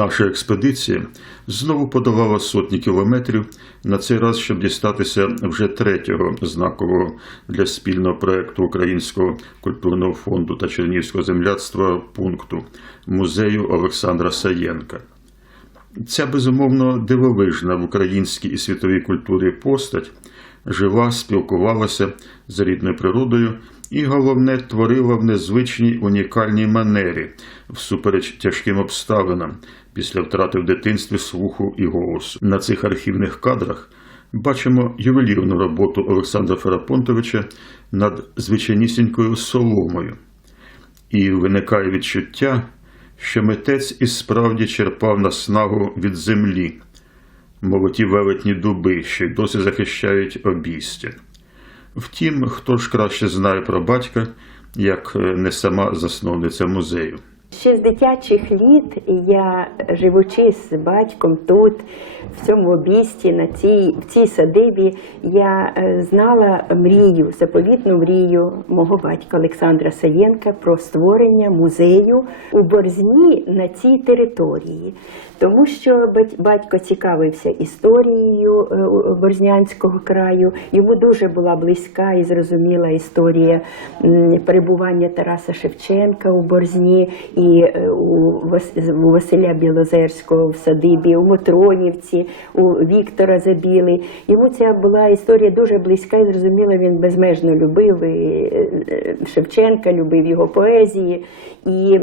Наша експедиція знову подолала сотні кілометрів, на цей раз, щоб дістатися вже третього знакового для спільного проекту Українського культурного фонду та Чернігівського земляцтва пункту музею Олександра Саєнка. Ця безумовно дивовижна в українській і світовій культурі постать жила, спілкувалася з рідною природою і, головне, творила в незвичній унікальній манері, всупереч тяжким обставинам після втрати в дитинстві слуху і голосу. На цих архівних кадрах бачимо ювелірну роботу Олександра Ферапонтовича над звичайнісінькою соломою. І виникає відчуття, що митець і справді черпав наснагу від землі, мов ті велетні дуби, що й досі захищають обійстя. Втім, хто ж краще знає про батька, як не сама засновниця музею. Ще з дитячих літ я, живучи з батьком тут, в цьому обісті, на цій, в цій садибі, я е, знала мрію, заповітну мрію мого батька Олександра Саєнка про створення музею у Борзні на цій території. Тому що батько цікавився історією е, Борзнянського краю. Йому дуже була близька і зрозуміла історія перебування Тараса Шевченка у Борзні і е, у Василя Білозерського в садибі, у Мотронівці, у Віктора Забіли. Йому ця була історія дуже близька і зрозуміла, він безмежно любив е, Шевченка, любив його поезії. І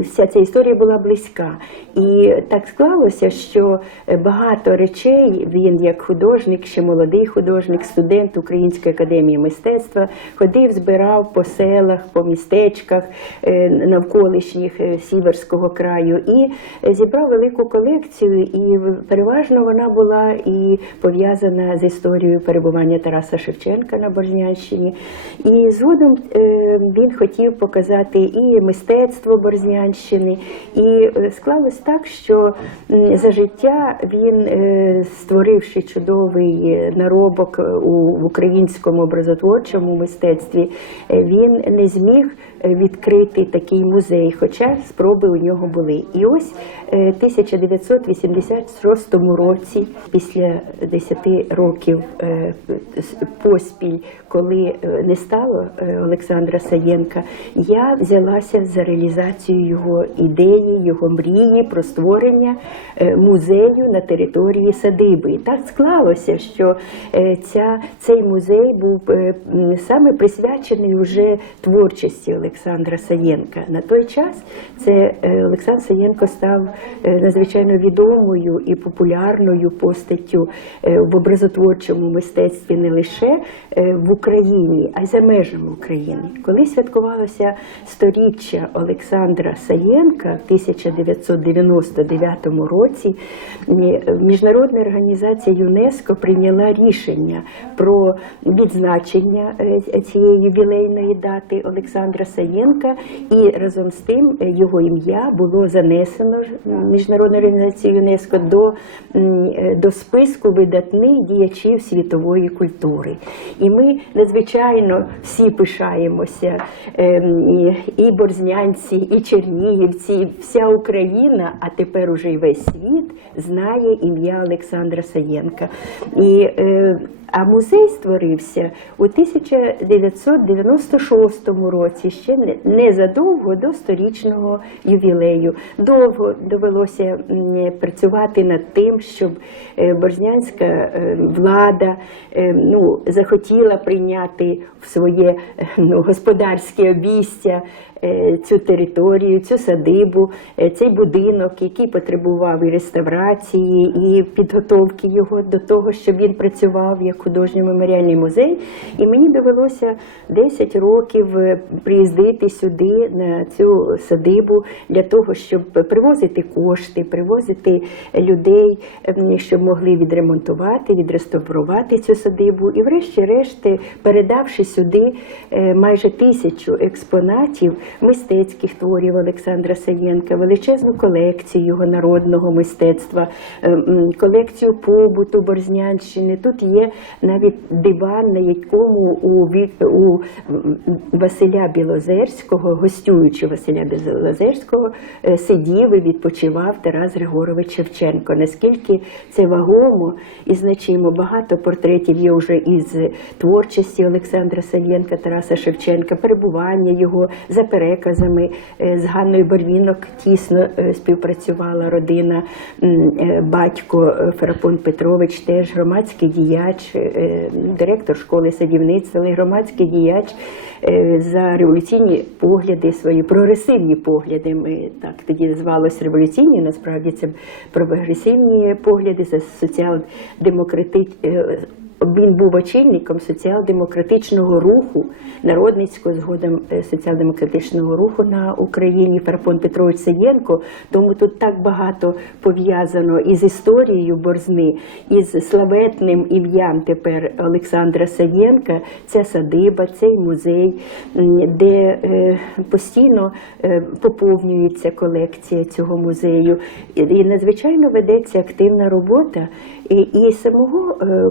вся ця історія була близька. І так склалося, що е, багато речей він, як художник, ще молодий художник, студент Української академії мистецтва, ходив, збирав по селах, по містечках е, навколишніх е, Сіверського краю і зібрав велику колекцію. І переважно вона була і пов'язана з історією перебування Тараса Шевченка на Борзнянщині. І згодом він хотів показати і мистецтво Борзнянщини. І склалось так, що за життя він, е, створивши чудовий е, наробок у українському образотворчому мистецтві, е, він не зміг е, відкрити такий музей, хоча спроби у нього були. І ось е, 1986 році, після 10 років е, поспіль, коли е, не стало е, Олександра Саєнка, я взялася за реалізацію його ідеї, його мрії про створення е, музею на території садиби. І так склалося, що е, ця, цей музей був е, саме присвячений уже творчості Олександра Саєнка. На той час це е, Олександр Саєнко став е, надзвичайно відомою і популярною постаттю е, в образотворчому мистецтві не лише в Україні, а й за межами України. Коли святкувалося сторіччя Олександра Саєнка в 1999 році, міжнародна організація ЮНЕСКО прийняла рішення про відзначення цієї ювілейної дати Олександра Саєнка, і разом з тим е, його ім'я було занесено міжнародною організацією ЮНЕСКО до, е, до списку видатних діячів світової культури. І ми надзвичайно всі пишаємося, ем, і- і борзнянці, і чернігівці, і вся Україна, а тепер уже й весь світ знає ім'я Олександра Саєнка. І, е, а музей створився у 1996 році, ще незадовго до сторічного ювілею. Довго довелося працювати над тим, щоб е, борзнянська е, влада е, ну, захотіла прийняти в своє ну, господарське обійстя цю територію, цю садибу, е, цей будинок, який потребував і реставрації, і підготовки його до того, щоб він працював як художньо-меморіальний музей. І мені довелося 10 років е, приїздити сюди на цю садибу для того, щоб привозити кошти, привозити людей, щоб могли відремонтувати, відреставрувати цю садибу. І, врешті-решт, передавши сюди е, майже тисячу експонатів мистецьких творів Олександра Саєнка, величезну колекцію його народного мистецтва, е, колекцію побуту Борзнянщини. Тут є навіть диван, на якому у, у Василя Білозерського, гостюючи Василя Білозерського, е, сидів і відпочивав Тарас Григорович Шевченко. Наскільки це вагомо і значимо, багато портретів є вже із творчості Олександра Савєнка, Тараса Шевченка, перебування його переказами е, з Ганною Барвінок тісно е, співпрацювала родина. Е, Батько Ферапон Петрович теж громадський діяч, директор школи садівництва, але громадський діяч за революційні погляди свої, прогресивні погляди. Ми так тоді звалось революційні, насправді це прогресивні погляди за соціал-демократи. Він був очільником соціал-демократичного руху, народницького згодом е, соціал-демократичного руху на Україні Ферапон Петрович Саєнко. Тому тут так багато пов'язано із історією борзни, із славетним ім'ям тепер Олександра Саєнка. Ця садиба, цей музей, де е, постійно е, поповнюється колекція цього музею. І, надзвичайно ведеться активна робота і, самого е,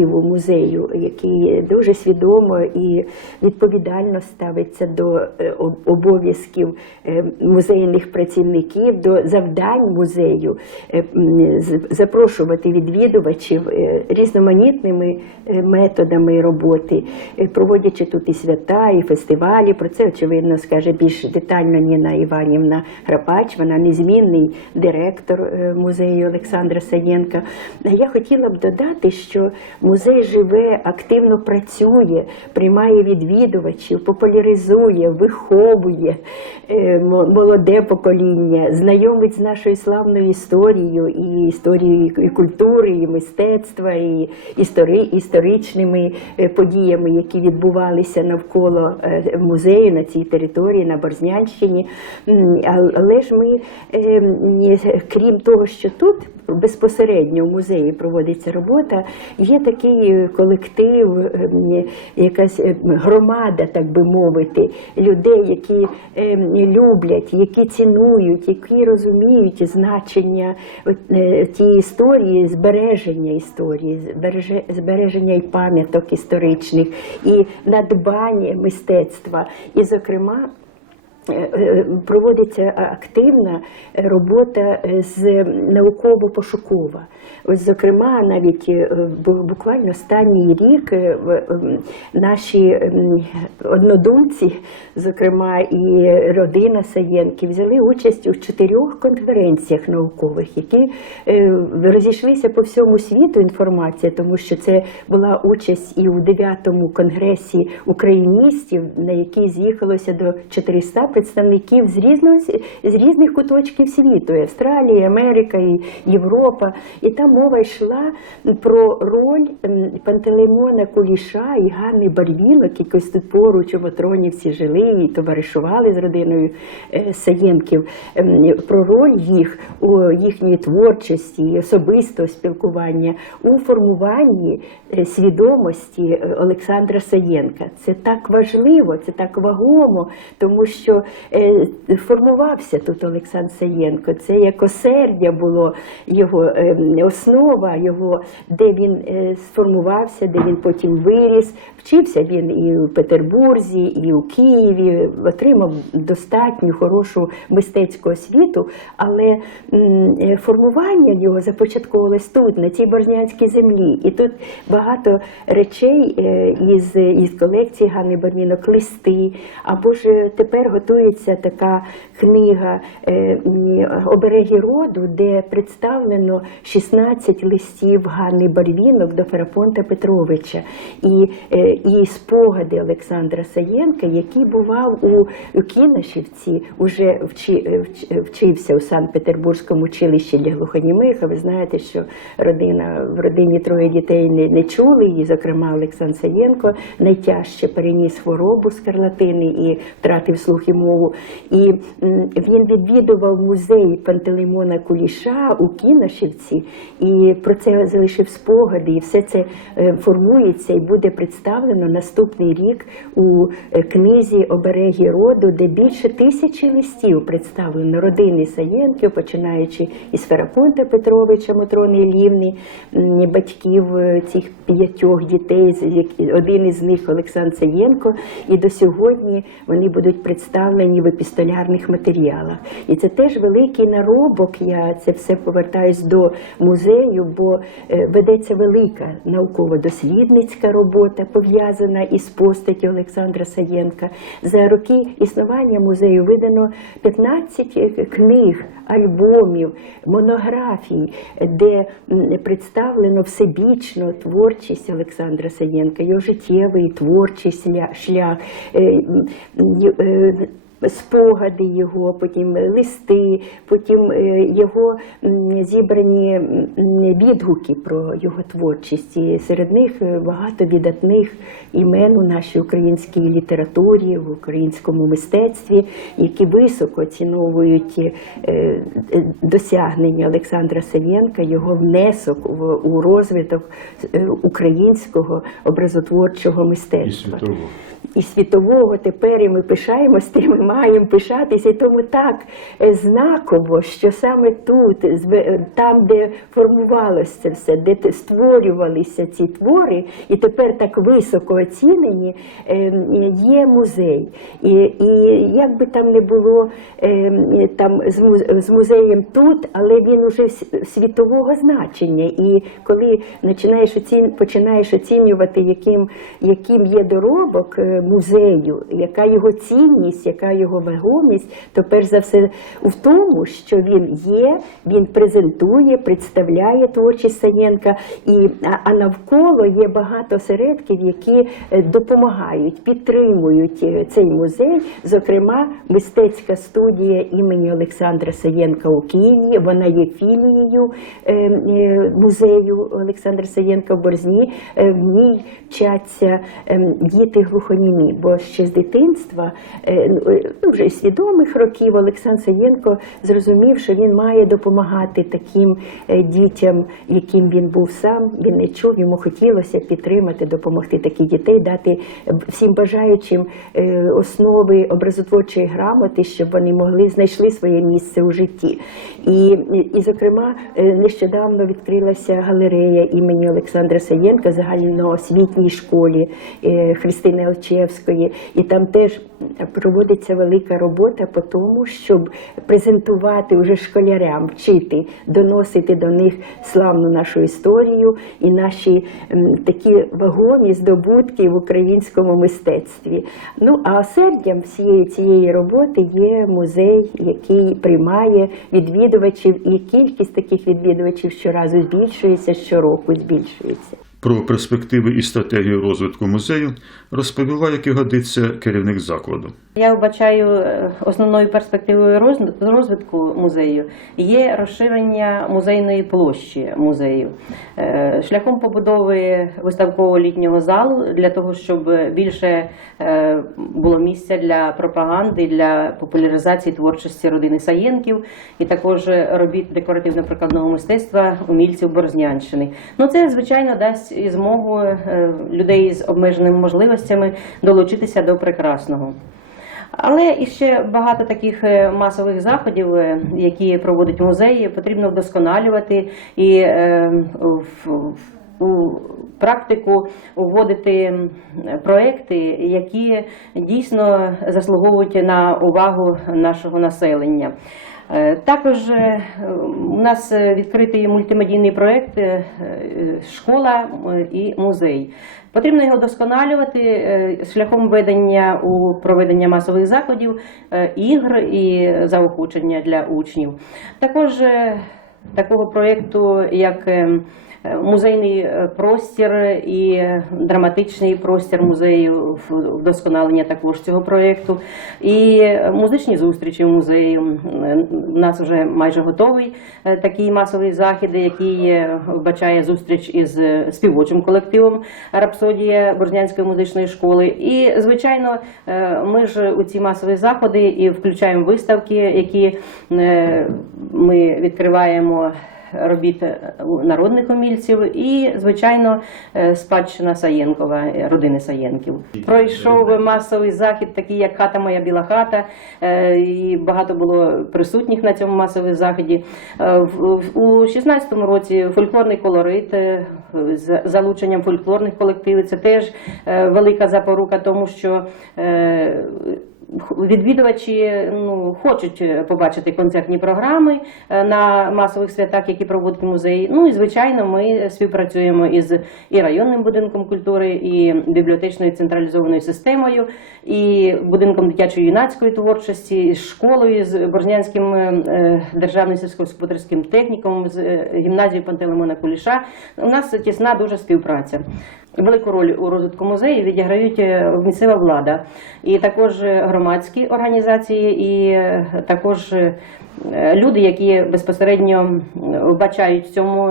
колективу музею, який дуже свідомо і відповідально ставиться до е, обов'язків е, музейних працівників, до завдань музею, е, запрошувати відвідувачів різноманітними методами роботи, проводячи тут і свята, і фестивалі. Про це очевидно скаже більш детально Ніна Іванівна Грапач. Вона незмінний директор музею Олександра Саєнка. Я хотіла б додати, що музей живе, активно працює, приймає відвідувачів, популяризує, виховує е, молоде покоління, знайомить з нашою славною історією, і історією і культури, і мистецтва, і істори, історичними е, подіями, які відбувалися навколо е, музею на цій території, на Борзнянщині. Але ж ми, крім того, що тут безпосередньо в музеї проводиться робота, є такий колектив, е, якась е, громада, так би мовити, людей, які е, люблять, які цінують, які розуміють значення е, тієї історії, збереження історії, збереже- збереження і пам'яток історичних, і надбання мистецтва. І, зокрема, проводиться активна робота з науково-пошукова. Ось, зокрема, навіть е, буквально останній рік е, ем, наші ем, однодумці, зокрема і родина Саєнки, взяли участь у чотирьох конференціях наукових, які е, розійшлися по всьому світу інформація, тому що це була участь і у 9-му конгресі україністів, на який з'їхалося до 400 представників з різного з різних куточків світу: і Австралія, Америка, і Європа. І там мова йшла про роль Пантелеймона Куліша і Ганни Барвінок, якось тут поруч у Матронівці жили і товаришували з родиною е, Саєнків, ем, про роль їх у їхньої творчості і особистого спілкування у формуванні е, свідомості е, Олександра Саєнка. Це так важливо, це так вагомо, тому що е, формувався тут Олександр Саєнко. Це як осердя було його е, основа, його, де він е, сформувався, де він потім виріс. Вчився він і у Петербурзі, і у Києві, отримав достатню хорошу мистецьку освіту, але формування його започатковувалось тут, на цій борзнянській землі. І тут багато речей із, із колекції Ганни Барвінок, листи. Або ж тепер готується така книга е, Обереги роду, де представлено 16 листів Ганни Барвінок до Ферапонта Петровича. І, е, і спогади Олександра Саєнка, який бував у, у Кінашівці, уже вчи, е, вч- вчився у Санкт-Петербурзькому училищі для глухонімих. Ви знаєте, що родина в родині троє дітей не, не чули, і, зокрема, Олександр Саєнко найтяжче переніс хворобу скарлатини і втратив слух і перемогу. І він відвідував музей Пантелеймона Куліша у Кіношівці, і про це залишив спогади. І все це е, формується і буде представлено наступний рік у е, книзі Обереги роду, де більше тисячі листів представлено родини Саєнків, починаючи із Ферапонта Петровича, Матрони Іллівни, м, батьків е, цих п'ятьох дітей, один із них Олександр Саєнко. І до сьогодні вони будуть представлені в епістолярних матеріалах. І це теж великий наробок. Я це все повертаюсь до музею, бо е, ведеться велика науково-дослідницька робота, пов'язана із постаттю Олександра Саєнка. За роки існування музею видано 15 книг, альбомів, монографій, де представлено всебічно творчість Олександра Саєнка, його життєвий творчий шлях. Е, е, Спогади його, потім листи, потім е, його зібрані відгуки про його творчість. І серед них е, багато віддатних імен у нашій українській літературі, в українському мистецтві, які високо ціновують е, е, досягнення Олександра Савєнка, його внесок у розвиток е, українського образотворчого І мистецтва світового. і світового тепер і ми пишаємося тим, ми маємо пишатися. І тому так е, знаково, що саме тут, е, там, де формувалося це все, де створювалися ці твори, і тепер так високо оцінені, е, є музей. І, і як би там не було там з музеєм тут, але він уже світового значення. І коли починаєш оцін, починаєш оцінювати, яким, яким є доробок музею, яка його цінність, яка його вагомість, то перш за все в тому, що він є, він презентує, представляє творчість Саєнка, і, а, навколо є багато осередків, які е, допомагають, підтримують е, цей музей. Зокрема, мистецька студія імені Олександра Саєнка у Києві. Вона є філією е, музею Олександра Саєнка в Борзні. В ній вчаться е, діти глухонімі, бо ще з дитинства, е, ну вже свідомих років, Олександр Саєнко зрозумів, що він має допомагати таким е, дітям, яким він був сам. Він не чув, йому хотілося підтримати, допомогти таких дітей, дати всім бажаючим е, основи образотворчої грамоти, щоб вони могли знайшли своє місце у житті. І, і зокрема, е, нещодавно відкрилася галерея імені Олександра Саєнка загальноосвітній школі Христини Алчевської, і там теж проводиться велика робота по тому, щоб презентувати уже школярям, вчити, доносити до них славну нашу історію і наші такі вагомі здобутки в українському мистецтві. Ну а осердям всієї цієї роботи є музей, який приймає відвідувачів, і кількість таких відвідувачів щоразу збільшується, щороку збільшується. Про перспективи і стратегію розвитку музею розповіла, як і годиться керівник закладу. Я вбачаю е, основною перспективою розвитку музею є розширення музейної площі музею Е, шляхом побудови виставкового літнього залу для того, щоб більше е, було місця для пропаганди, для популяризації творчості родини Саєнків і також робіт декоративно-прикладного мистецтва умільців Борзнянщини. Ну це звичайно дасть і змогу е, людей з обмеженими можливостями долучитися до прекрасного. Але і ще багато таких е, масових заходів, е, які проводить музеї, потрібно вдосконалювати і у практику вводити проекти, які дійсно заслуговують на увагу нашого населення. Е, Також е, у нас е, відкритий мультимедійний проект е, Школа і музей. Потрібно його досконалювати шляхом ведення у проведення масових заходів, е, ігр і заохочення для учнів. Також такого проєкту, як е, е, музейний е, простір і драматичний простір музею, вдосконалення також цього проєкту, і музичні зустрічі в музею. М, У нас вже майже готовий е, такий масовий захід, який е, вбачає зустріч із е, співочим колективом Рапсодія Борзнянської музичної школи. І, звичайно, е, ми ж у ці масові заходи і включаємо виставки, які е, ми відкриваємо робіт е, народних умільців і, звичайно, е, спадщина Саєнкова, е, родини Саєнків. Пройшов масовий захід, такий як хата моя біла хата, і багато було присутніх на цьому масовому заході. У 16-му році фольклорний колорит з залученням фольклорних колективів це теж велика запорука, тому що Відвідувачі ну, хочуть побачити концертні програми е, на масових святах, які проводить музей. Ну і звичайно, ми співпрацюємо із і районним будинком культури, і бібліотечною централізованою системою, і будинком дитячої юнацької творчості, і школою, з Борзнянським е, державним сільськогосподарським технікумом, з е, гімназією Пантелеймона Куліша. У нас тісна дуже співпраця. Велику роль у розвитку музею відіграють е, місцева влада, і також е, громадські організації, і е, також люди, які безпосередньо вбачають в цьому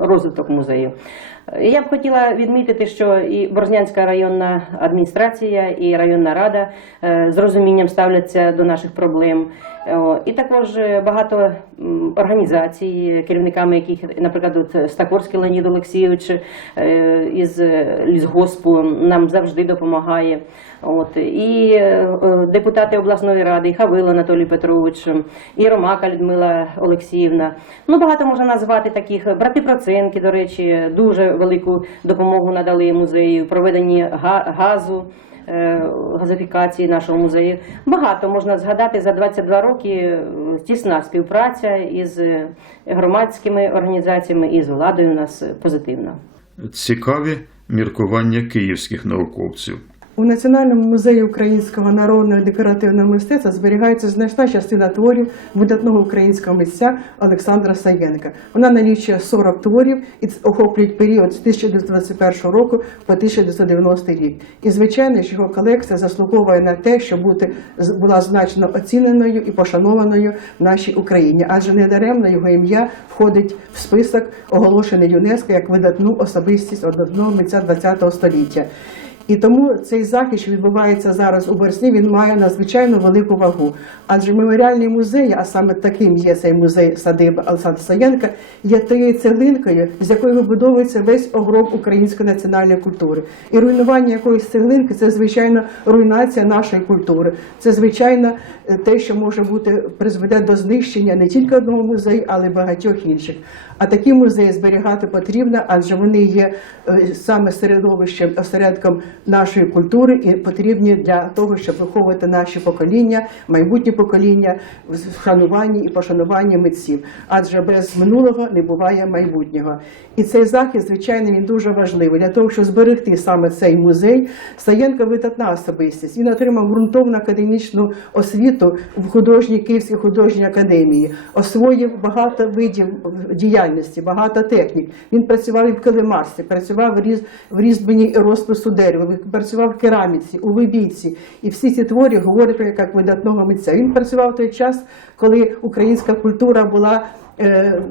розвиток музею. Е, Я б хотіла відмітити, що і Борзнянська районна адміністрація, і районна рада е, з розумінням ставляться до наших проблем. І також е, багато організацій, керівниками яких, наприклад, Стакорський Леонід Олексійович е, із е, лісгоспу нам завжди допомагає. От і е, е, депутати обласної ради, і Хавило Анатолій Петрович, і Ромака Людмила Олексіївна. Ну багато можна назвати таких брати Проценки, до речі, дуже велику допомогу надали музею, в проведенні газу е, газифікації нашого музею. Багато можна згадати за 22 роки тісна співпраця із громадськими організаціями і з владою у нас позитивна. Цікаві міркування київських науковців. У Національному музеї українського народного декоративного мистецтва зберігається значна частина творів видатного українського митця Олександра Саєнка. Вона налічує 40 творів і охоплюють період з 1921 року по 1990 рік. І звичайно, що його колекція заслуговує на те, щоб бути була значно оціненою і пошанованою в нашій Україні, адже недаремно його ім'я входить в список, оголошений ЮНЕСКО як видатну особистість одного митця ХХ століття. І тому цей захід, що відбувається зараз у вересні, він має надзвичайно велику вагу. Адже меморіальний музей, а саме таким є цей музей садиба Олександра Саєнка, є тією цеглинкою, з якої вибудовується весь огром української національної культури. І руйнування якоїсь цеглинки це звичайно руйнація нашої культури. Це звичайно те, що може бути призведе до знищення не тільки одного музею, але й багатьох інших. А такі музеї зберігати потрібно, адже вони є е, саме середовищем, осередком нашої культури і потрібні для того, щоб виховувати наші покоління, майбутні покоління в шануванні і пошануванні митців. Адже без минулого не буває майбутнього. І цей захід, звичайно, він дуже важливий для того, щоб зберегти саме цей музей. Саєнко видатна особистість. Він отримав ґрунтовну академічну освіту в художній Київській художній академії, освоїв багато видів діяльності, багато технік. Він працював і в килимарстві, працював в різьбленні і розпису дерева, працював в кераміці, у вибійці. І всі ці творі говорять про як видатного митця. Він працював в той час, коли українська культура була е,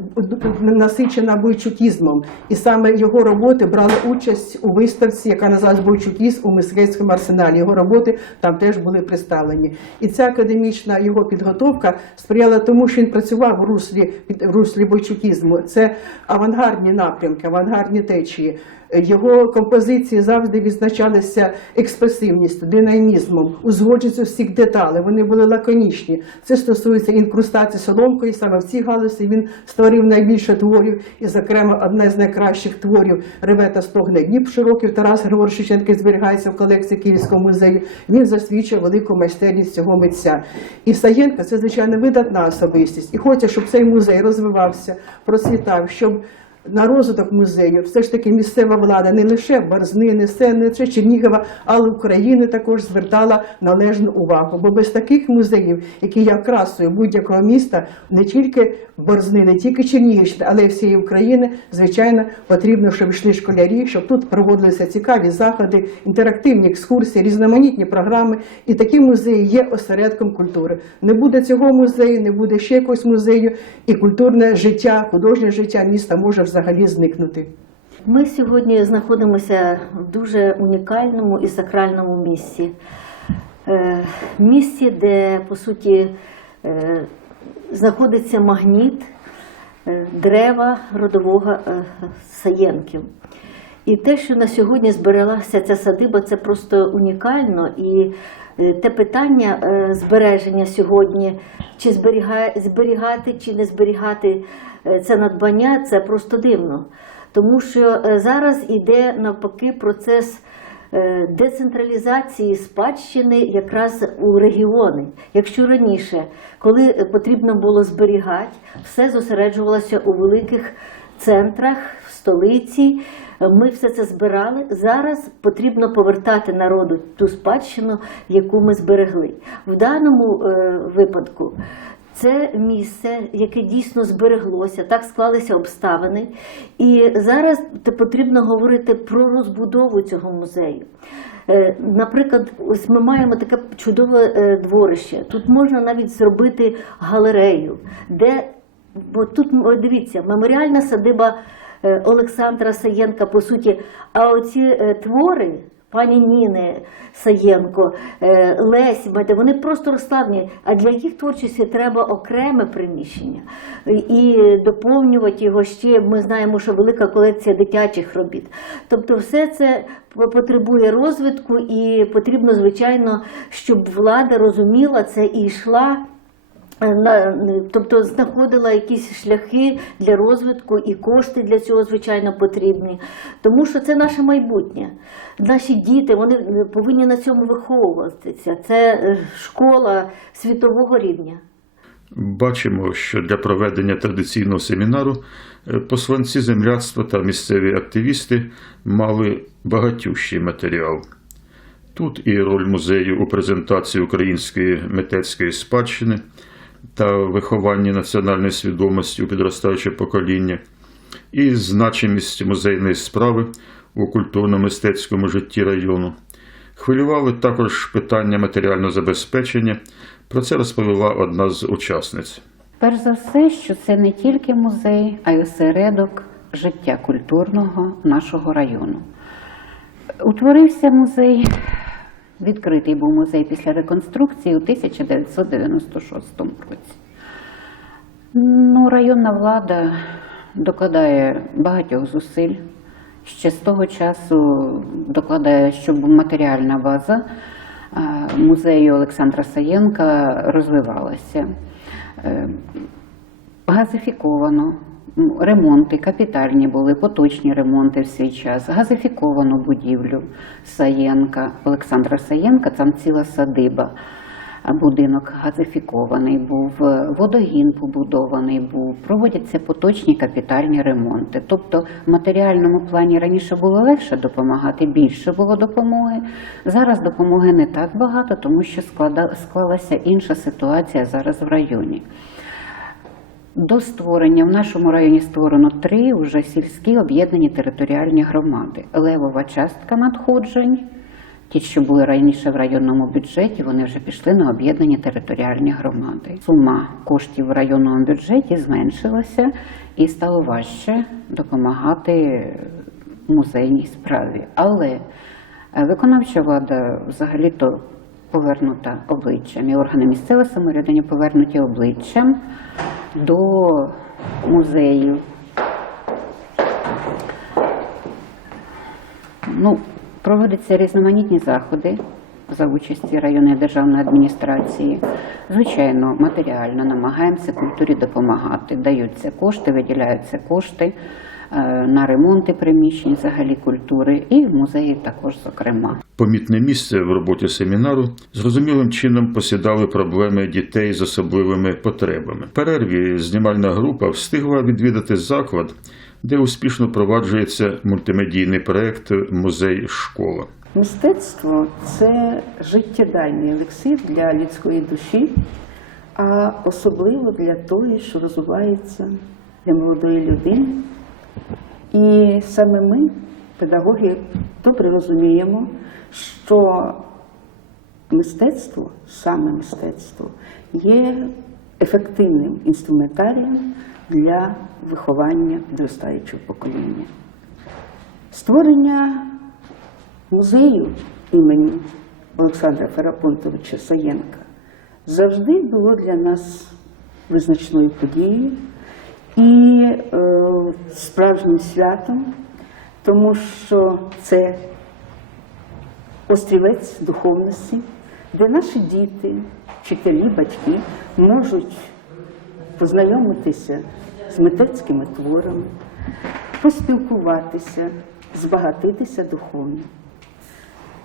насичена бойчукізмом, і саме його роботи брали участь у виставці, яка називалась Бойчукіз у мисливському арсеналі. Його роботи там теж були представлені. І ця академічна його підготовка сприяла тому, що він працював в руслі в руслі бойчукізму. Це авангардні напрямки, авангардні течії. Його композиції завжди відзначалися експресивністю, динамізмом, узгодженістю всіх деталей. Вони були лаконічні. Це стосується інкрустації соломкою. Саме в цій галузі він створив найбільше творів, і, зокрема, одне з найкращих творів Ревета Стогне Дніп Широків Тарас Григорович Шевченко зберігається в колекції Київського музею. Він засвідчує велику майстерність цього митця. І Саєнко це звичайно видатна особистість. І хоче, щоб цей музей розвивався, процвітав, щоб на розвиток музею все ж таки місцева влада не лише Борзни, не лише, не Чернігова, але України також звертала належну увагу. Бо без таких музеїв, які є красою будь-якого міста, не тільки Борзни, не тільки Чернігівщини, але й всієї України, звичайно, потрібно, щоб йшли школярі, щоб тут проводилися цікаві заходи, інтерактивні екскурсії, різноманітні програми. І такі музеї є осередком культури. Не буде цього музею, не буде ще якогось музею, і культурне життя, художнє життя міста може взагалі зникнути. Ми сьогодні знаходимося в дуже унікальному і сакральному місці. Е, Місці, де по суті е, знаходиться магніт е, дерева родового Саєнків. І те, що на сьогодні збереглася ця садиба, це просто унікально. І те питання е, збереження сьогодні, чи зберіга- зберігати, чи не зберігати е, це надбання, це просто дивно. Тому що е, зараз іде навпаки процес е, децентралізації спадщини якраз у регіони. Якщо раніше, коли е, потрібно було зберігати, все зосереджувалося у великих центрах, в столиці. Ми все це збирали. Зараз потрібно повертати народу ту спадщину, яку ми зберегли. В даному е, випадку це місце, яке дійсно збереглося, так склалися обставини. І зараз потрібно говорити про розбудову цього музею. Е, Наприклад, ось ми маємо таке чудове е, дворище. Тут можна навіть зробити галерею, де бо тут дивіться, меморіальна садиба е, Олександра Саєнка, по суті, а оці е, твори. Пані Ніни Саєнко, е, Лесі, Меде, вони просто розславні. А для їх творчості треба окреме приміщення і доповнювати його ще. Ми знаємо, що велика колекція дитячих робіт. Тобто, все це потребує розвитку, і потрібно, звичайно, щоб влада розуміла це і йшла. Е, Тобто знаходила якісь шляхи для розвитку і кошти для цього, звичайно, потрібні. Тому що це наше майбутнє. Наші діти вони е, повинні на цьому виховуватися. Це е, школа світового рівня. Бачимо, що для проведення традиційного семінару посланці земляцтва та місцеві активісти мали багатющий матеріал. Тут і роль музею у презентації української митецької спадщини та вихованні національної свідомості у підростаюче покоління, і значимість музейної справи у культурно-мистецькому житті району. Хвилювали також питання матеріального забезпечення. Про це розповіла одна з учасниць. Перш за все, що це не тільки музей, а й осередок життя культурного нашого району. Утворився музей, відкритий був музей після реконструкції у 1996 році. Ну, районна влада докладає багатьох зусиль. Ще з того часу докладає, щоб матеріальна база музею Олександра Саєнка розвивалася. Е, Газифіковано, ремонти капітальні були, поточні ремонти в свій час, газифіковано будівлю Саєнка, Олександра Саєнка, там ціла садиба. Будинок газифікований був, водогін побудований був, проводяться поточні капітальні ремонти. Тобто в матеріальному плані раніше було легше допомагати, більше було допомоги. Зараз допомоги не так багато, тому що склада- склалася інша ситуація зараз в районі. До створення в нашому районі створено три вже сільські об'єднані територіальні громади. Левова частка надходжень. Ті, що були раніше в районному бюджеті, вони вже пішли на об'єднані територіальні громади. Сума коштів в районному бюджеті зменшилася і стало важче допомагати музейній справі. Але е, виконавча влада взагалі-то повернута обличчям, і органи місцевого самоврядування повернуті обличчям до музеїв. Ну, проводяться різноманітні заходи за участі районної державної адміністрації. Звичайно, матеріально намагаємося культурі допомагати. Даються кошти, виділяються кошти е, на ремонти приміщень взагалі культури і в музеї також, зокрема. Помітне місце в роботі семінару зрозумілим чином посідали проблеми дітей з особливими потребами. В перерві знімальна група встигла відвідати заклад, де успішно впроваджується мультимедійний проект Музей Школа. Мистецтво це життєдайний елексир для людської душі, а особливо для тої, що розвивається для молодої людини. І саме ми, педагоги, добре розуміємо, що мистецтво, саме мистецтво, є ефективним інструментарієм для виховання підростаючого покоління. Створення музею імені Олександра Ферапонтовича Саєнка завжди було для нас визначною подією і е, справжнім святом, тому що це острівець духовності, де наші діти, вчителі, батьки можуть познайомитися з митецькими творами, поспілкуватися, збагатитися духовно.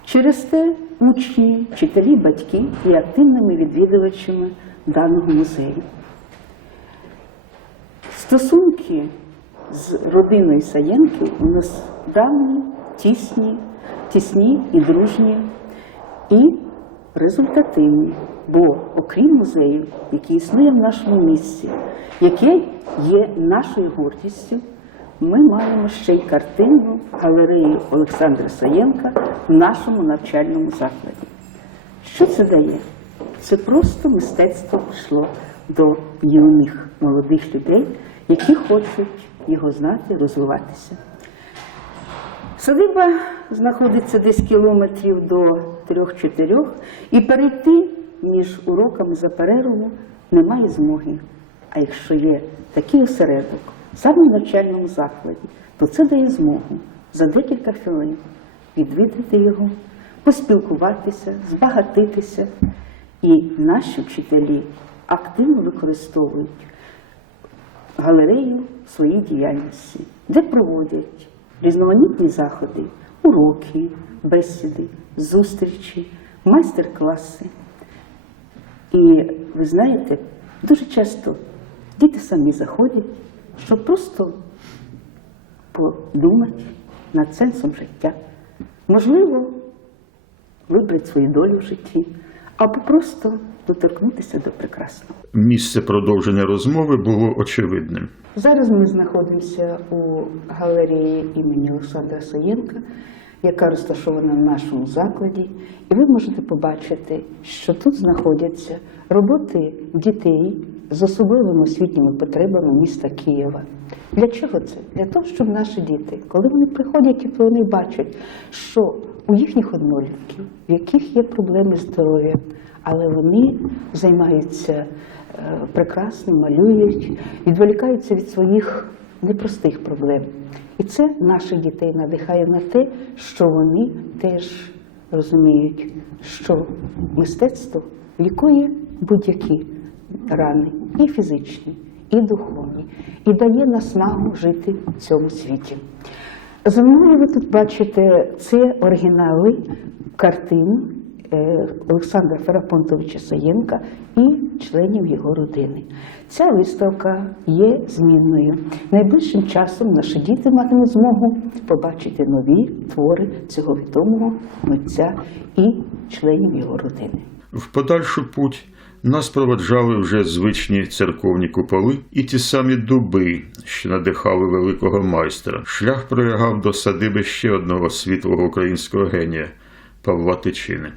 Через те учні, вчителі, батьки є активними відвідувачами даного музею. Стосунки з родиною Саєнків у нас давні, тісні, тісні і дружні, і результативні. Бо окрім музею, який існує в нашому місці, яке є нашою гордістю, ми маємо ще й картинну галерею Олександра Саєнка в нашому навчальному закладі. Що це дає? Це просто мистецтво пішло до юних молодих людей, які хочуть його знати, розвиватися. Садиба знаходиться десь кілометрів до 3-4, і перейти між уроками за перерву немає змоги. А якщо є такий осередок саме в навчальному закладі, то це дає змогу за декілька хвилин відвідати його, поспілкуватися, збагатитися. І наші вчителі активно використовують галерею в своїй діяльності, де проводять різноманітні заходи, уроки, бесіди, зустрічі, майстер-класи. І ви знаєте, дуже часто діти самі заходять, щоб просто подумати над сенсом життя. Можливо, вибрати свою долю в житті, або просто доторкнутися до прекрасного. Місце продовження розмови було очевидним. Зараз ми знаходимося у галереї імені Олександра Саєнка, яка розташована в нашому закладі, і ви можете побачити, що тут знаходяться роботи дітей з особливими освітніми потребами міста Києва. Для чого це? Для того, щоб наші діти, коли вони приходять, і вони бачать, що у їхніх однолітків, в яких є проблеми здоров'я, але вони займаються е, прекрасно, малюють, відволікаються від своїх непростих проблем. І це наших дітей надихає на те, що вони теж розуміють, що мистецтво лікує будь-які рани, і фізичні, і духовні, і дає наснагу жити в цьому світі. За мною ви тут бачите це оригінали картин Олександра Ферапонтовича Саєнка і членів його родини. Ця виставка є змінною. Найближчим часом наші діти матимуть змогу побачити нові твори цього відомого митця і членів його родини. В подальшу путь нас проведжали вже звичні церковні куполи і ті самі дуби, що надихали великого майстра. Шлях пролягав до садиби ще одного світлого українського генія Павла Тичини.